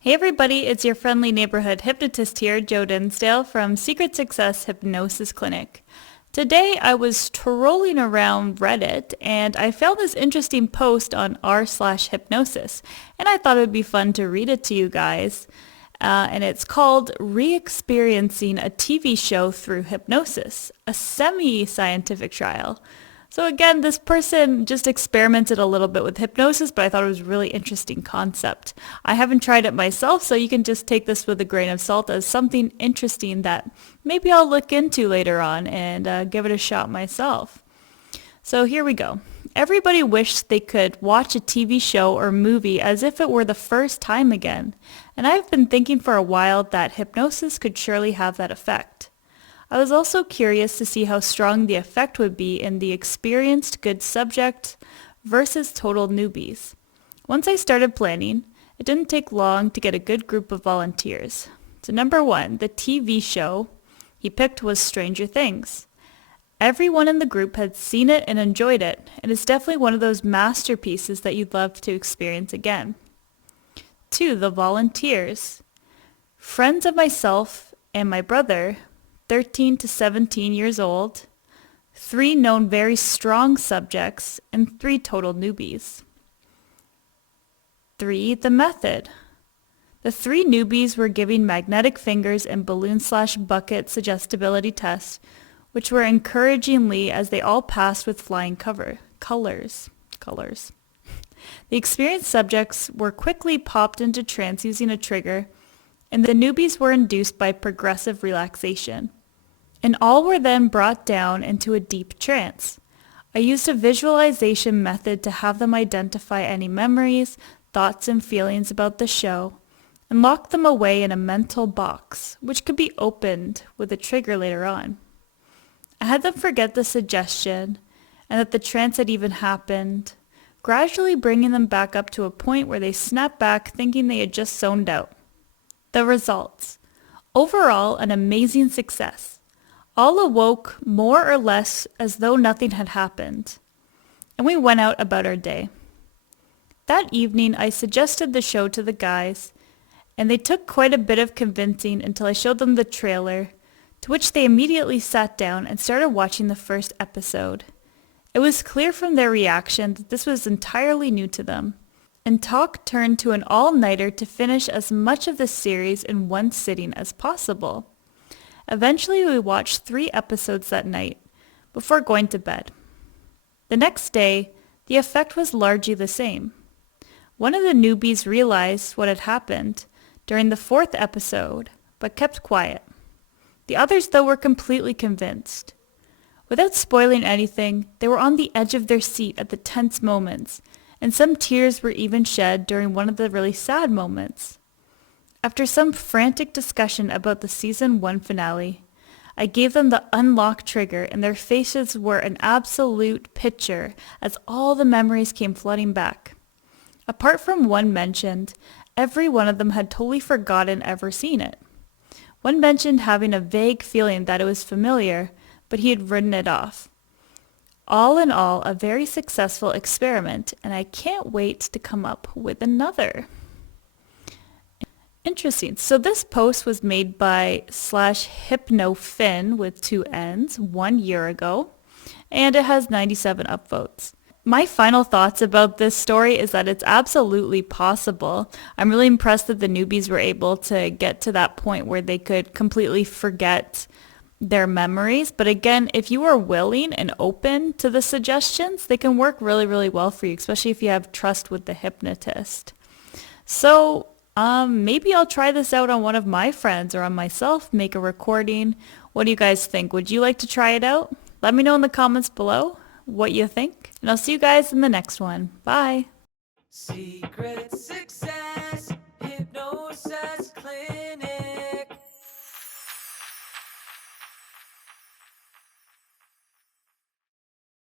Hey everybody, it's your friendly neighborhood hypnotist here, Joe Dinsdale from Secret Success Hypnosis Clinic. Today I was strolling around Reddit and I found this interesting post on r/hypnosis and I thought it would be fun to read it to you guys. And it's called Re-Experiencing a TV Show Through Hypnosis, a semi-scientific trial. So again, this person just experimented a little bit with hypnosis, but I thought it was a really interesting concept. I haven't tried it myself, so you can just take this with a grain of salt as something interesting that maybe I'll look into later on and give it a shot myself. So here we go. Everybody wished they could watch a TV show or movie as if it were the first time again, and I've been thinking for a while that hypnosis could surely have that effect. I was also curious to see how strong the effect would be in the experienced good subject versus total newbies. Once I started planning, it didn't take long to get a good group of volunteers. So number one, the TV show he picked was Stranger Things. Everyone in the group had seen it and enjoyed it, and it's definitely one of those masterpieces that you'd love to experience again. Two, the volunteers. Friends of myself and my brother 13 to 17 years old, 3 known very strong subjects, and 3 total newbies. 3. The method. The 3 newbies were giving magnetic fingers and balloon/bucket suggestibility tests, which were encouragingly as they all passed with flying colors. The experienced subjects were quickly popped into trance using a trigger, and the newbies were induced by progressive relaxation. And all were then brought down into a deep trance. I used a visualization method to have them identify any memories, thoughts, and feelings about the show, and lock them away in a mental box, which could be opened with a trigger later on. I had them forget the suggestion, and that the trance had even happened, gradually bringing them back up to a point where they snapped back thinking they had just zoned out. The results. Overall, an amazing success. All awoke more or less as though nothing had happened, and we went out about our day. That evening I suggested the show to the guys, and they took quite a bit of convincing until I showed them the trailer, to which they immediately sat down and started watching the first episode. It was clear from their reaction that this was entirely new to them, and talk turned to an all-nighter to finish as much of the series in one sitting as possible. Eventually, we watched 3 episodes that night before going to bed. The next day, the effect was largely the same. One of the newbies realized what had happened during the 4th episode, but kept quiet. The others, though, were completely convinced. Without spoiling anything, they were on the edge of their seat at the tense moments, and some tears were even shed during one of the really sad moments. After some frantic discussion about the season 1 finale, I gave them the unlock trigger and their faces were an absolute picture as all the memories came flooding back. Apart from one mentioned, every one of them had totally forgotten ever seeing it. One mentioned having a vague feeling that it was familiar, but he had written it off. All in all, a very successful experiment, and I can't wait to come up with another. Interesting. So this post was made by /hypnofin with 2 N's 1 year ago, and it has 97 upvotes. My final thoughts about this story is that it's absolutely possible. I'm really impressed that the newbies were able to get to that point where they could completely forget their memories. But again, if you are willing and open to the suggestions, they can work really, really well for you, especially if you have trust with the hypnotist. So maybe I'll try this out on one of my friends or on myself, make a recording. What do you guys think? Would you like to try it out? Let me know in the comments below what you think, and I'll see you guys in the next one. Bye. Secret Success.